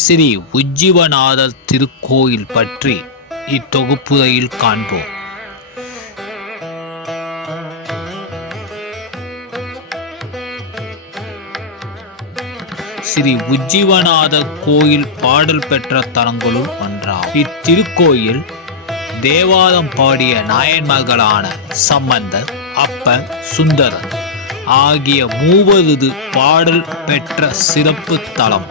ஸ்ரீ உஜ்ஜீவநாதர் திருக்கோயில் பற்றி இத்தொகுப்புரையில் காண்போம். ஸ்ரீ உஜ்ஜீவநாதர் கோயில் பாடல் பெற்ற தலங்களுள் ஒன்றாகும் இத்திருக்கோயில் தேவாரம் பாடிய நாயன்மார்களான சம்பந்தர் அப்பர் சுந்தரர் ஆகிய மூவரது பாடல் பெற்ற சிறப்பு தலம்.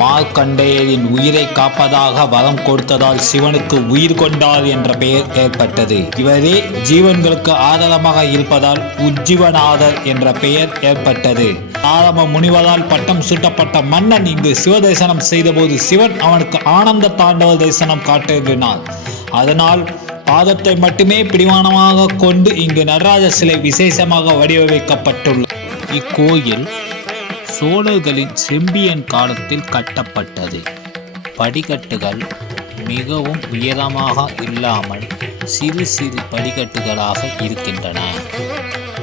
மார்க்கண்டேயரின் உயிரை காப்பதாக வரம் கொடுத்ததால் சிவனுக்கு உயிர் கொண்டார் என்ற பெயர் ஏற்பட்டது. இவரே ஜீவன்களுக்கு ஆதாரமாக இருப்பதால் உஜ்ஜீவநாதர் என்ற பெயர் ஏற்பட்டது. ஆரம்ப முனிவரால் பட்டம் சூட்டப்பட்ட மன்னன் இங்கு சிவ தரிசனம் செய்தபோது சிவன் அவனுக்கு ஆனந்த தாண்டவ தரிசனம் காட்டினார். அதனால் பாதத்தை மட்டுமே பிடிவானமாக கொண்டு இங்கு நடராஜ சிலை விசேஷமாக வடிவமைக்கப்பட்டுள்ளது. இக்கோயில் சோழர்களின் செம்பியன் காலத்தில் கட்டப்பட்டது. படிக்கட்டுகள் மிகவும் உயரமாக இல்லாமல் சிறு சிறு படிக்கட்டுகளாக இருக்கின்றன.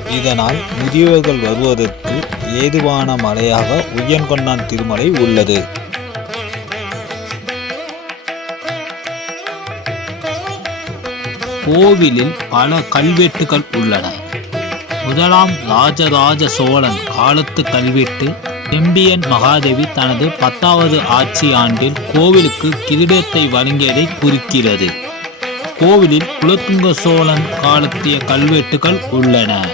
இதனால் முதியவர்கள் வருவதற்கு ஏதுவான மலையாக உயன்கொண்டான் திருமலை உள்ளது. கோவிலில் பல கல்வெட்டுகள் உள்ளன. முதலாம் ராஜராஜ சோழன் காலத்து கல்வெட்டு செம்பியன் மகாதேவி தனது பத்தாவது ஆட்சி ஆண்டில் கோவிலுக்கு கிரீடத்தை வழங்கியதை குறிக்கிறது. கோவிலில் குலத்துங்க சோழன் காலத்திய கல்வெட்டுகள் உள்ளன.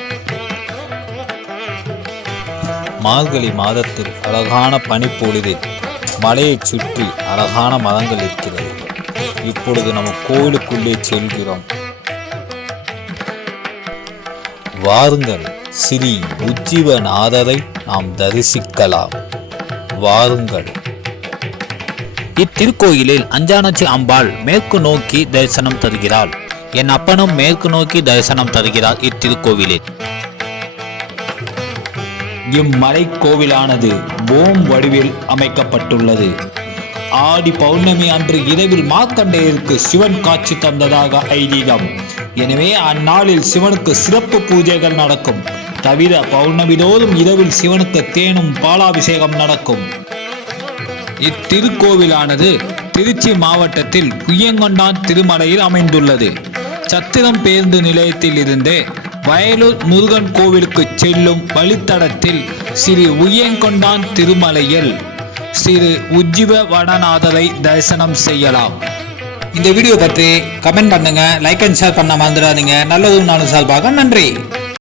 மார்கழி மாதத்தில் அழகான பனிப்பொழுதில் மலையைச் சுற்றி அழகான மரங்கள் இருக்கிறது. இப்பொழுது நம்ம கோவிலுக்குள்ளே செல்கிறோம். வாருங்கள் ஸ்ரீ உஜ்ஜீவநாதரை நாம் தரிசிக்கலாம். வாருங்கள். இத்திருக்கோயிலில் அஞ்சானச்சி அம்பாள் மேற்கு நோக்கி தரிசனம் தருகிறாள். என் அப்பனும் மேற்கு நோக்கி தரிசனம் தருகிறார் இத்திருக்கோவிலில். இம்மலை கோவிலானது ஓம் வடிவில் அமைக்கப்பட்டுள்ளது. ஆடி பௌர்ணமி அன்று இரவில் மார்க்கண்டேயருக்கு சிவன் காட்சி தந்ததாக ஐதீகம். எனவே அந்நாளில் சிவனுக்கு சிறப்பு பூஜைகள் நடக்கும். தவிர பௌர்ணமிதோறும் இரவில் சிவனுக்கு தேனும் பாலாபிஷேகம் நடக்கும். இத்திருக்கோவிலானது திருச்சி மாவட்டத்தில் உய்யங்கொண்டான் திருமலையில் அமைந்துள்ளது. சத்திரம் பேருந்து நிலையத்தில் இருந்து வயலூர் முருகன் கோவிலுக்கு செல்லும் வழித்தடத்தில் ஸ்ரீ உய்யங்கொண்டான் திருமலையில் ஸ்ரீ உஜ்ஜிவ வடநாதரை தரிசனம் செய்யலாம். இந்த வீடியோ பற்றி கமெண்ட் பண்ணுங்க லைக் அண்ட் ஷேர் பண்ண மறந்துடாதீங்க. நல்லதும் நானும் சார்பாக நன்றி.